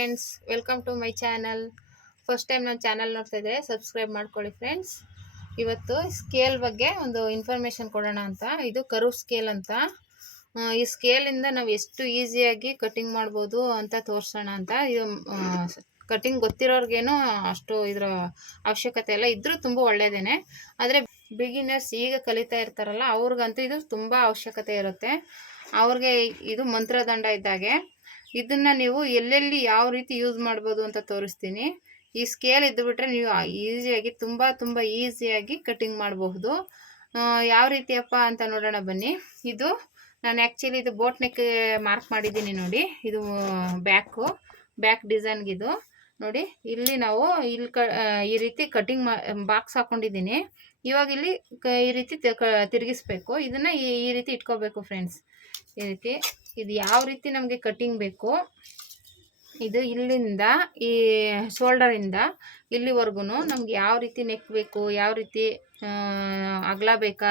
Friends, welcome to my channel. First time ನನ್ನ channel ನೋಡ್ತಾ ಇದ್ದರೆ ಸಬ್ಸ್ಕ್ರೈಬ್ ಮಾಡ್ಕೊಳ್ಳಿ ಫ್ರೆಂಡ್ಸ್. ಇವತ್ತು ಸ್ಕೇಲ್ ಬಗ್ಗೆ ಒಂದು ಇನ್ಫಾರ್ಮೇಷನ್ ಕೊಡೋಣ ಅಂತ. ಇದು ಕರ್ವ್ ಸ್ಕೇಲ್ ಅಂತ. ಈ ಸ್ಕೇಲಿಂದ ನಾವು ಎಷ್ಟು ಈಸಿಯಾಗಿ ಕಟಿಂಗ್ ಮಾಡ್ಬೋದು ಅಂತ ತೋರಿಸೋಣ ಅಂತ. ಇದು ಕಟಿಂಗ್ ಗೊತ್ತಿರೋರ್ಗೇನು ಅಷ್ಟು ಇದರ ಅವಶ್ಯಕತೆ ಇಲ್ಲ, ಇದ್ರೂ ತುಂಬ ಒಳ್ಳೆಯದೇನೆ. ಆದರೆ ಬಿಗಿನರ್ಸ್ ಈಗ ಕಲಿತಾ ಇರ್ತಾರಲ್ಲ ಅವ್ರಿಗಂತೂ ಇದು ತುಂಬ ಅವಶ್ಯಕತೆ ಇರುತ್ತೆ. ಅವ್ರಿಗೆ ಇದು ಮಂತ್ರದಂಡ ಇದ್ದಾಗೆ. ಇದನ್ನು ನೀವು ಎಲ್ಲೆಲ್ಲಿ ಯಾವ ರೀತಿ ಯೂಸ್ ಮಾಡ್ಬೋದು ಅಂತ ತೋರಿಸ್ತೀನಿ. ಈ ಸ್ಕೇಲ್ ಇದ್ದುಬಿಟ್ರೆ ನೀವು ಈಸಿಯಾಗಿ ತುಂಬ ಈಸಿಯಾಗಿ ಕಟಿಂಗ್ ಮಾಡಬಹುದು. ಯಾವ ರೀತಿಯಪ್ಪ ಅಂತ ನೋಡೋಣ ಬನ್ನಿ. ಇದು ನಾನು ಆ್ಯಕ್ಚುಲಿ ಇದು ಬೋಟ್ ನೆಕ್ ಮಾರ್ಕ್ ಮಾಡಿದ್ದೀನಿ ನೋಡಿ. ಇದು ಬ್ಯಾಕ್ ಡಿಸೈನ್ಗಿದು ನೋಡಿ. ಇಲ್ಲಿ ನಾವು ಈ ರೀತಿ ಕಟಿಂಗ್ ಬಾಕ್ಸ್ ಹಾಕ್ಕೊಂಡಿದ್ದೀನಿ. ಇವಾಗ ಇಲ್ಲಿ ಈ ರೀತಿ ತಿರುಗಿಸ್ಬೇಕು. ಇದನ್ನು ಈ ರೀತಿ ಇಟ್ಕೋಬೇಕು ಫ್ರೆಂಡ್ಸ್. ಈ ರೀತಿ ಇದು ಯಾವ ರೀತಿ ನಮಗೆ ಕಟಿಂಗ್ ಬೇಕು, ಇದು ಇಲ್ಲಿಂದ ಈ ಶೋಲ್ಡರಿಂದ ಇಲ್ಲಿವರೆಗೂ ನಮ್ಗೆ ಯಾವ ರೀತಿ ನೆಕ್ ಬೇಕು, ಯಾವ ರೀತಿ ಅಗಲ ಬೇಕಾ,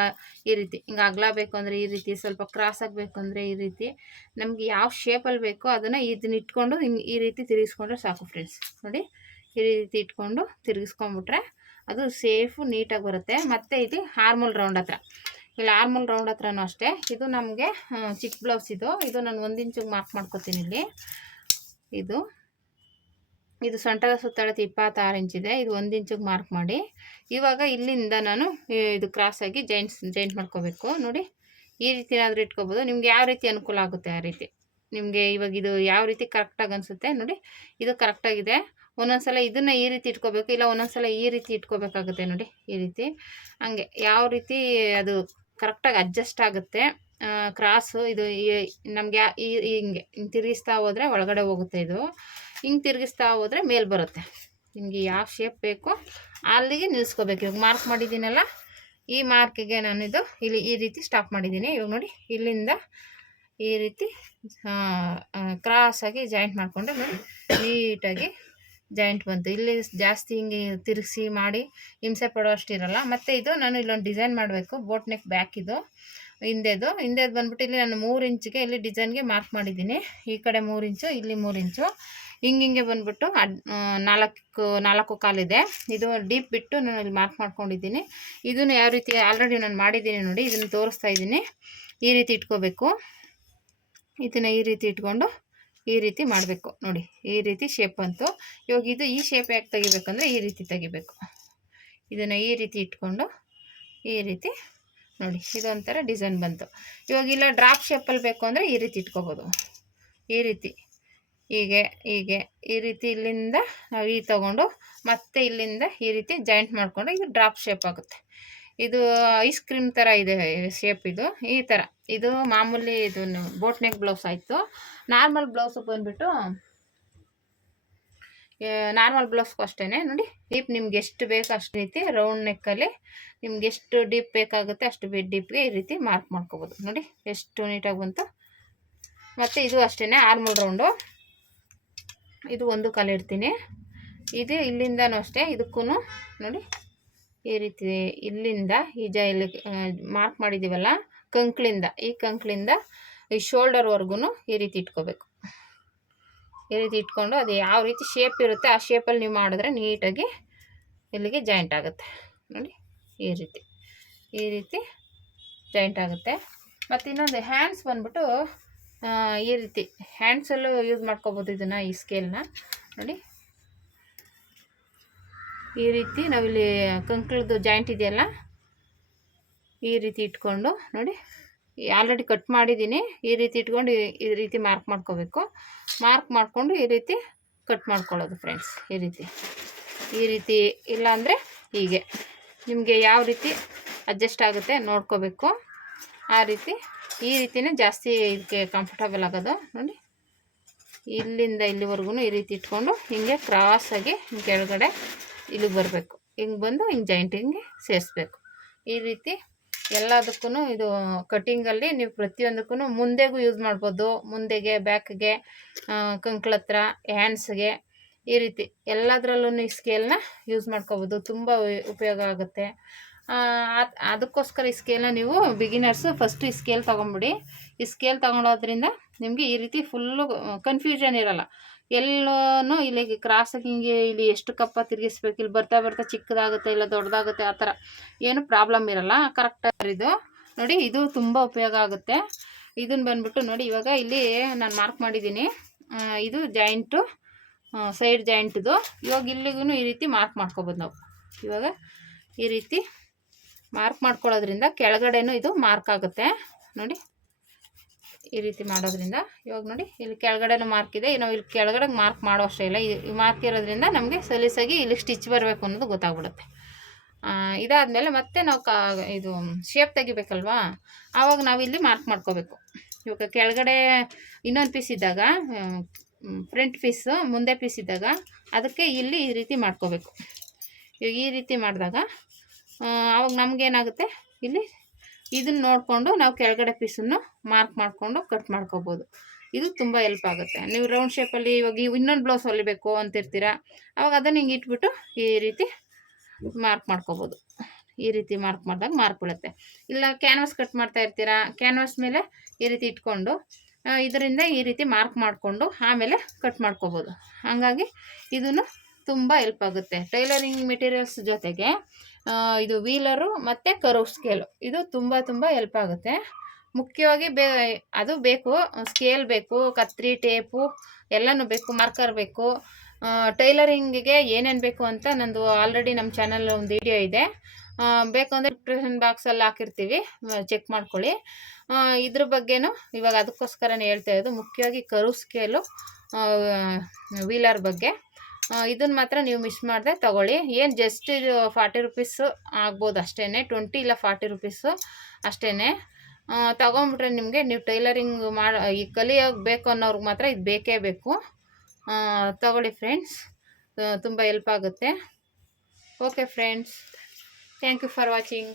ಈ ರೀತಿ ಹಿಂಗೆ ಅಗಲ ಬೇಕು ಅಂದರೆ ಈ ರೀತಿ, ಸ್ವಲ್ಪ ಕ್ರಾಸ್ ಆಗಬೇಕು ಅಂದರೆ ಈ ರೀತಿ, ನಮಗೆ ಯಾವ ಶೇಪಲ್ಲಿ ಬೇಕೋ ಅದನ್ನು ಇದನ್ನ ಇಟ್ಕೊಂಡು ಈ ರೀತಿ ತಿರುಗಿಸ್ಕೊಂಡ್ರೆ ಸಾಕು ಫ್ರೆಂಡ್ಸ್. ನೋಡಿ, ಈ ರೀತಿ ಇಟ್ಕೊಂಡು ತಿರುಗಿಸ್ಕೊಂಡ್ಬಿಟ್ರೆ ಅದು ಸೇಫು ನೀಟಾಗಿ ಬರುತ್ತೆ. ಮತ್ತು ಇದು ಆರ್ಮಲ್ ರೌಂಡ್ ಹತ್ರ, ಇಲ್ಲಿ ಆರ್ಮಲ್ ರೌಂಡ್ ಹತ್ರನೂ ಅಷ್ಟೇ. ಇದು ನಮಗೆ ಚಿಕ್ಕ ಬ್ಲೌಸ್ ಇದು ನಾನು 1 ಇಂಚಿಗೆ ಮಾರ್ಕ್ ಮಾಡ್ಕೊತೀನಿ. ಇಲ್ಲಿ ಇದು ಸೊಂಟದ ಸುತ್ತಳತೆ 26 ಇಂಚಿದೆ. ಇದು 1 ಇಂಚಿಗೆ ಮಾರ್ಕ್ ಮಾಡಿ ಇವಾಗ ಇಲ್ಲಿಂದ ನಾನು ಇದು ಕ್ರಾಸಾಗಿ ಜಾಯಿಂಟ್ ಮಾಡ್ಕೋಬೇಕು. ನೋಡಿ, ಈ ರೀತಿ ಏನಾದರೂ ಇಟ್ಕೋಬೋದು. ನಿಮ್ಗೆ ಯಾವ ರೀತಿ ಅನುಕೂಲ ಆಗುತ್ತೆ ಆ ರೀತಿ. ನಿಮಗೆ ಇವಾಗ ಇದು ಯಾವ ರೀತಿ ಕರೆಕ್ಟಾಗಿ ಅನಿಸುತ್ತೆ ನೋಡಿ. ಇದು ಕರೆಕ್ಟಾಗಿದೆ. ಒಂದೊಂದು ಸಲ ಇದನ್ನು ಈ ರೀತಿ ಇಟ್ಕೋಬೇಕು, ಇಲ್ಲ ಒಂದೊಂದು ಸಲ ಈ ರೀತಿ ಇಟ್ಕೋಬೇಕಾಗುತ್ತೆ ನೋಡಿ. ಈ ರೀತಿ ಹಂಗೆ ಯಾವ ರೀತಿ ಅದು ಕರೆಕ್ಟಾಗಿ ಅಡ್ಜಸ್ಟ್ ಆಗುತ್ತೆ. ಕ್ರಾಸು ಇದು ನಮಗೆ ಹಿಂಗೆ ತಿರುಗಿಸ್ತಾ ಹೋದರೆ ಒಳಗಡೆ ಹೋಗುತ್ತೆ. ಇದು ಹಿಂಗೆ ತಿರುಗಿಸ್ತಾ ಹೋದರೆ ಮೇಲೆ ಬರುತ್ತೆ. ನಿಮಗೆ ಯಾವ ಶೇಪ್ ಬೇಕೋ ಅಲ್ಲಿಗೆ ನಿಲ್ಲಿಸ್ಕೋಬೇಕು. ಇವಾಗ ಮಾರ್ಕ್ ಮಾಡಿದ್ದೀನಲ್ಲ, ಈ ಮಾರ್ಕಿಗೆ ನಾನು ಇಲ್ಲಿ ಈ ರೀತಿ ಸ್ಟಾಪ್ ಮಾಡಿದ್ದೀನಿ. ಇವಾಗ ನೋಡಿ, ಇಲ್ಲಿಂದ ಈ ರೀತಿ ಕ್ರಾಸಾಗಿ ಜಾಯಿಂಟ್ ಮಾಡಿಕೊಂಡ್ರೆ ನೋಡಿ ನೀಟಾಗಿ ಜಾಯಿಂಟ್ ಬಂತು. ಇಲ್ಲಿ ಜಾಸ್ತಿ ಹಿಂಗೆ ತಿರುಗಿಸಿ ಮಾಡಿ ಹಿಂಸೆ ಪಡೋ ಅಷ್ಟಿರಲ್ಲ. ಮತ್ತು ಇದು ನಾನು ಇಲ್ಲೊಂದು ಡಿಸೈನ್ ಮಾಡಬೇಕು. ಬೋಟ್ ನೆಕ್ ಬ್ಯಾಕ್ ಇದು ಹಿಂದೆದು ಬಂದ್ಬಿಟ್ಟು ಇಲ್ಲಿ ನಾನು 3 ಇಂಚಿಗೆ ಇಲ್ಲಿ ಡಿಸೈನ್ಗೆ ಮಾರ್ಕ್ ಮಾಡಿದ್ದೀನಿ. ಈ ಕಡೆ 3 ಇಂಚು, ಇಲ್ಲಿ 3 ಇಂಚು, ಹಿಂಗೆ ಬಂದ್ಬಿಟ್ಟು 4 ಕಾಲಿದೆ. ಇದು ಡೀಪ್ ಬಿಟ್ಟು ನಾನು ಇಲ್ಲಿ ಮಾರ್ಕ್ ಮಾಡ್ಕೊಂಡಿದ್ದೀನಿ. ಇದನ್ನು ಯಾವ ರೀತಿ ಆಲ್ರೆಡಿ ನಾನು ಮಾಡಿದ್ದೀನಿ ನೋಡಿ. ಇದನ್ನು ತೋರಿಸ್ತಾ ಇದ್ದೀನಿ. ಈ ರೀತಿ ಇಟ್ಕೋಬೇಕು. ಇದನ್ನು ಈ ರೀತಿ ಇಟ್ಕೊಂಡು ಈ ರೀತಿ ಮಾಡಬೇಕು ನೋಡಿ. ಈ ರೀತಿ ಶೇಪ್ ಅಂತು. ಇವಾಗ ಇದು ಈ ಶೇಪ್ ಯಾಕೆ ತೆಗಿಬೇಕಂದ್ರೆ ಈ ರೀತಿ ತೆಗಿಬೇಕು. ಇದನ್ನು ಈ ರೀತಿ ಇಟ್ಕೊಂಡು ಈ ರೀತಿ ನೋಡಿ, ಇದೊಂಥರ ಡಿಸೈನ್ ಬಂತು. ಇವಾಗ ಇಲ್ಲ ಡ್ರಾಪ್ ಶೇಪಲ್ಲಿ ಬೇಕು ಅಂದರೆ ಈ ರೀತಿ ಇಟ್ಕೋಬೋದು. ಈ ರೀತಿ ಹೀಗೆ ಈ ರೀತಿ ಇಲ್ಲಿಂದ ನಾವು ಈ ತೊಗೊಂಡು ಮತ್ತೆ ಇಲ್ಲಿಂದ ಈ ರೀತಿ ಜಾಯಿಂಟ್ ಮಾಡಿಕೊಂಡು ಇದು ಡ್ರಾಪ್ ಶೇಪ್ ಆಗುತ್ತೆ. ಇದು ಐಸ್ ಕ್ರೀಮ್ ಥರ ಇದೆ ಶೇಪ್. ಇದು ಈ ಥರ ಇದು ಮಾಮೂಲಿ ಇದು ಬೋಟ್ ನೆಕ್ ಬ್ಲೌಸ್ ಆಯಿತು. ನಾರ್ಮಲ್ ಬ್ಲೌಸು ಬಂದುಬಿಟ್ಟು ನಾರ್ಮಲ್ ಬ್ಲೌಸ್ಗೂ ಅಷ್ಟೇ ನೋಡಿ. ಡೀಪ್ ನಿಮ್ಗೆ ಎಷ್ಟು ಬೇಕೋ ಅಷ್ಟು ರೀತಿ ರೌಂಡ್ ನೆಕ್ಕಲ್ಲಿ ನಿಮ್ಗೆ ಎಷ್ಟು ಡೀಪ್ ಬೇಕಾಗುತ್ತೆ ಅಷ್ಟು ಡೀಪ್ಗೆ ಈ ರೀತಿ ಮಾರ್ಕ್ ಮಾಡ್ಕೋಬೋದು. ನೋಡಿ ಎಷ್ಟು ನೀಟಾಗಿ ಬಂತು. ಮತ್ತು ಇದು ಅಷ್ಟೇ ಆರ್ಮಲ್ ರೌಂಡು. ಇದು 1 ಕಾಲು ಇಡ್ತೀನಿ. ಇದು ಇಲ್ಲಿಂದನೂ ಅಷ್ಟೇ. ಇದಕ್ಕೂ ನೋಡಿ ಈ ರೀತಿ ಇಲ್ಲಿಂದ ಇಲ್ಲಿ ಮಾರ್ಕ್ ಮಾಡಿದ್ದೀವಲ್ಲ ಕಂಕ್ಳಿಂದ, ಈ ಕಂಕ್ಳಿಂದ ಈ ಶೋಲ್ಡರ್ವರೆಗೂ ಈ ರೀತಿ ಇಟ್ಕೋಬೇಕು. ಈ ರೀತಿ ಇಟ್ಕೊಂಡು ಅದು ಯಾವ ರೀತಿ ಶೇಪ್ ಇರುತ್ತೆ ಆ ಶೇಪಲ್ಲಿ ನೀವು ಮಾಡಿದ್ರೆ ನೀಟಾಗಿ ಇಲ್ಲಿಗೆ ಜಾಯಿಂಟ್ ಆಗುತ್ತೆ ನೋಡಿ. ಈ ರೀತಿ ಜಾಯಿಂಟ್ ಆಗುತ್ತೆ. ಮತ್ತು ಇನ್ನೊಂದು ಹ್ಯಾಂಡ್ಸ್ ಬಂದ್ಬಿಟ್ಟು ಈ ರೀತಿ ಹ್ಯಾಂಡ್ಸಲ್ಲೂ ಯೂಸ್ ಮಾಡ್ಕೋಬೋದು ಇದನ್ನು, ಈ ಸ್ಕೇಲ್ನ ನೋಡಿ. ಈ ರೀತಿ ನಾವಿಲ್ಲಿ ಕಂಕ್ಳದ್ದು ಜಾಯಿಂಟ್ ಇದೆಯಲ್ಲ ಈ ರೀತಿ ಇಟ್ಕೊಂಡು ನೋಡಿ, ಆಲ್ರೆಡಿ ಕಟ್ ಮಾಡಿದ್ದೀನಿ. ಈ ರೀತಿ ಇಟ್ಕೊಂಡು ಈ ರೀತಿ ಮಾರ್ಕ್ ಮಾಡ್ಕೋಬೇಕು. ಮಾರ್ಕ್ ಮಾಡಿಕೊಂಡು ಈ ರೀತಿ ಕಟ್ ಮಾಡ್ಕೊಳ್ಳೋದು ಫ್ರೆಂಡ್ಸ್. ಈ ರೀತಿ ಇಲ್ಲಾಂದರೆ ಹೀಗೆ ನಿಮಗೆ ಯಾವ ರೀತಿ ಅಡ್ಜಸ್ಟ್ ಆಗುತ್ತೆ ನೋಡ್ಕೋಬೇಕು. ಆ ರೀತಿ ಈ ರೀತಿನೇ ಜಾಸ್ತಿ ಇದಕ್ಕೆ ಕಂಫರ್ಟಬಲ್ ಆಗೋದು ನೋಡಿ. ಇಲ್ಲಿಂದ ಇಲ್ಲಿವರೆಗೂ ಈ ರೀತಿ ಇಟ್ಕೊಂಡು ಹಿಂಗೆ ಕ್ರಾಸಾಗಿ ಕೆಳಗಡೆ ಇಲ್ಲಿಗೆ ಬರಬೇಕು. ಹಿಂಗೆ ಬಂದು ಹಿಂಗೆ ಜಾಯಿಂಟಿಂಗೆ ಸೇರಿಸ್ಬೇಕು. ಈ ರೀತಿ ಎಲ್ಲದಕ್ಕೂ ಇದು ಕಟ್ಟಿಂಗಲ್ಲಿ ನೀವು ಪ್ರತಿಯೊಂದಕ್ಕೂ ಮುಂದೆಗೂ ಯೂಸ್ ಮಾಡ್ಬೋದು. ಮುಂದೆಗೆ, ಬ್ಯಾಕ್ಗೆ, ಕಂಕ್ಳ ಹತ್ರ, ಹ್ಯಾಂಡ್ಸ್ಗೆ, ಈ ರೀತಿ ಎಲ್ಲದರಲ್ಲೂ ಈ ಸ್ಕೇಲ್ನ ಯೂಸ್ ಮಾಡ್ಕೋಬೋದು. ತುಂಬ ಉಪಯೋಗ ಆಗುತ್ತೆ. ಅದಕ್ಕೋಸ್ಕರ ಈ ಸ್ಕೇಲ್ನ ನೀವು ಬಿಗಿನರ್ಸು ಫಸ್ಟು ಈ ಸ್ಕೇಲ್ ತೊಗೊಂಬಿಡಿ. ಈ ಸ್ಕೇಲ್ ತೊಗೊಳೋದ್ರಿಂದ ನಿಮಗೆ ಈ ರೀತಿ ಫುಲ್ಲು ಕನ್ಫ್ಯೂಷನ್ ಇರೋಲ್ಲ. ಎಲ್ಲೂ ಇಲ್ಲಿಗೆ ಕ್ರಾಸಾಗಿ ಹಿಂಗೆ ಇಲ್ಲಿ ಎಷ್ಟು ಕಪ್ಪ ತಿರುಗಿಸ್ಬೇಕು, ಇಲ್ಲಿ ಬರ್ತಾ ಬರ್ತಾ ಚಿಕ್ಕದಾಗುತ್ತೆ ಇಲ್ಲ ದೊಡ್ಡದಾಗುತ್ತೆ, ಆ ಥರ ಏನು ಪ್ರಾಬ್ಲಮ್ ಇರಲ್ಲ. ಕರೆಕ್ಟಾಗಿ ಇದು ನೋಡಿ, ಇದು ತುಂಬ ಉಪಯೋಗ ಆಗುತ್ತೆ. ಇದನ್ನು ಬಂದ್ಬಿಟ್ಟು ನೋಡಿ, ಇವಾಗ ಇಲ್ಲಿ ನಾನು ಮಾರ್ಕ್ ಮಾಡಿದ್ದೀನಿ, ಇದು ಜಾಯಿಂಟು, ಸೈಡ್ ಜಾಯಿಂಟ್ದು. ಇವಾಗ ಇಲ್ಲಿಗೂ ಈ ರೀತಿ ಮಾರ್ಕ್ ಮಾಡ್ಕೊಬೋದು ನಾವು. ಇವಾಗ ಈ ರೀತಿ ಮಾರ್ಕ್ ಮಾಡ್ಕೊಳ್ಳೋದ್ರಿಂದ ಕೆಳಗಡೆನೂ ಇದು ಮಾರ್ಕ್ ಆಗುತ್ತೆ ನೋಡಿ. ಈ ರೀತಿ ಮಾಡೋದ್ರಿಂದ ಇವಾಗ ನೋಡಿ, ಇಲ್ಲಿ ಕೆಳಗಡೆನೂ ಮಾರ್ಕ್ ಇದೆ. ನಾವು ಇಲ್ಲಿ ಕೆಳಗಡೆ ಮಾರ್ಕ್ ಮಾಡೋ ಅಷ್ಟೇ ಇಲ್ಲ, ಈ ಮಾರ್ಕ್ ಇರೋದ್ರಿಂದ ನಮಗೆ ಸಲೀಸಾಗಿ ಇಲ್ಲಿ ಸ್ಟಿಚ್ ಬರಬೇಕು ಅನ್ನೋದು ಗೊತ್ತಾಗ್ಬಿಡುತ್ತೆ. ಇದಾದಮೇಲೆ ಮತ್ತೆ ನಾವು ಇದು ಶೇಪ್ ತೆಗಿಬೇಕಲ್ವಾ, ಆವಾಗ ನಾವು ಇಲ್ಲಿ ಮಾರ್ಕ್ ಮಾಡ್ಕೋಬೇಕು. ಇವಾಗ ಕೆಳಗಡೆ ಇನ್ನೊಂದು ಪೀಸ್ ಇದ್ದಾಗ, ಫ್ರಂಟ್ ಪೀಸು ಮುಂದೆ ಪೀಸ್ ಇದ್ದಾಗ ಅದಕ್ಕೆ ಇಲ್ಲಿ ಈ ರೀತಿ ಮಾಡ್ಕೋಬೇಕು. ಇವಾಗ ಈ ರೀತಿ ಮಾಡಿದಾಗ ಆವಾಗ ನಮಗೇನಾಗುತ್ತೆ, ಇಲ್ಲಿ ಇದನ್ನು ನೋಡಿಕೊಂಡು ನಾವು ಕೆಳಗಡೆ ಪೀಸನ್ನು ಮಾರ್ಕ್ ಮಾಡಿಕೊಂಡು ಕಟ್ ಮಾಡ್ಕೋಬೋದು. ಇದು ತುಂಬ ಹೆಲ್ಪ್ ಆಗುತ್ತೆ. ನೀವು ರೌಂಡ್ ಶೇಪಲ್ಲಿ ಇವಾಗ ಇನ್ನೊಂದು ಬ್ಲೌಸ್ ಹೊಲಿಬೇಕು ಅಂತಿರ್ತೀರ, ಆವಾಗ ಅದನ್ನು ಹಿಂಗೆ ಇಟ್ಬಿಟ್ಟು ಈ ರೀತಿ ಮಾರ್ಕ್ ಮಾಡ್ಕೋಬೋದು. ಈ ರೀತಿ ಮಾರ್ಕ್ ಮಾಡಿದಾಗ ಮಾರ್ಕ್ ಬೀಳುತ್ತೆ. ಇಲ್ಲ ಕ್ಯಾನ್ವಾಸ್ ಕಟ್ ಮಾಡ್ತಾ ಇರ್ತೀರಾ, ಕ್ಯಾನ್ವಾಸ್ ಮೇಲೆ ಈ ರೀತಿ ಇಟ್ಕೊಂಡು ಇದರಿಂದ ಈ ರೀತಿ ಮಾರ್ಕ್ ಮಾಡಿಕೊಂಡು ಆಮೇಲೆ ಕಟ್ ಮಾಡ್ಕೋಬೋದು. ಹಾಗಾಗಿ ಇದನ್ನು ತುಂಬ ಹೆಲ್ಪ್ ಆಗುತ್ತೆ. ಟೈಲರಿಂಗ್ ಮೆಟೀರಿಯಲ್ಸ್ ಜೊತೆಗೆ ಇದು ವೀಲರು ಮತ್ತು ಕರ್ವ್ ಸ್ಕೇಲು ಇದು ತುಂಬ ಹೆಲ್ಪ್ ಆಗುತ್ತೆ. ಮುಖ್ಯವಾಗಿ ಅದು ಬೇಕು, ಸ್ಕೇಲ್ ಬೇಕು, ಕತ್ರಿ, ಟೇಪು ಎಲ್ಲನೂ ಬೇಕು, ಮಾರ್ಕರ್ ಬೇಕು. ಟೈಲರಿಂಗಿಗೆ ಏನೇನು ಬೇಕು ಅಂತ ನಂದು ಆಲ್ರೆಡಿ ನಮ್ಮ ಚಾನಲ್ ಒಂದು ವಿಡಿಯೋ ಇದೆ, ಬೇಕು ಅಂದರೆ ಡಿಸ್ಕ್ರಿಪ್ಷನ್ ಬಾಕ್ಸಲ್ಲಿ ಹಾಕಿರ್ತೀವಿ, ಚೆಕ್ ಮಾಡ್ಕೊಳ್ಳಿ. ಇದ್ರ ಬಗ್ಗೆನೂ ಇವಾಗ ಅದಕ್ಕೋಸ್ಕರನೇ ಹೇಳ್ತಾ ಇರೋದು, ಮುಖ್ಯವಾಗಿ ಕರ್ವ್ ಸ್ಕೇಲು, ವೀಲರ್ ಬಗ್ಗೆ. ಇದನ್ನು ಮಾತ್ರ ನೀವು ಮಿಸ್ ಮಾಡದೆ ತೊಗೊಳ್ಳಿ. ಏನು ಜಸ್ಟ್ ಇದು 40 ರುಪೀಸು ಆಗ್ಬೋದು ಅಷ್ಟೇ, 20 ಇಲ್ಲ 40 ರುಪೀಸು ಅಷ್ಟೇ. ತೊಗೊಂಬಿಟ್ರೆ ನಿಮಗೆ, ನೀವು ಟೈಲರಿಂಗ್ ಈ ಕಲಿಯೋಕೆ ಬೇಕು ಅನ್ನೋರ್ಗೆ ಮಾತ್ರ ಇದು ಬೇಕೇ ಬೇಕು. ತೊಗೊಳ್ಳಿ ಫ್ರೆಂಡ್ಸ್, ತುಂಬ ಹೆಲ್ಪ್ ಆಗುತ್ತೆ. Okay friends, thank you for watching.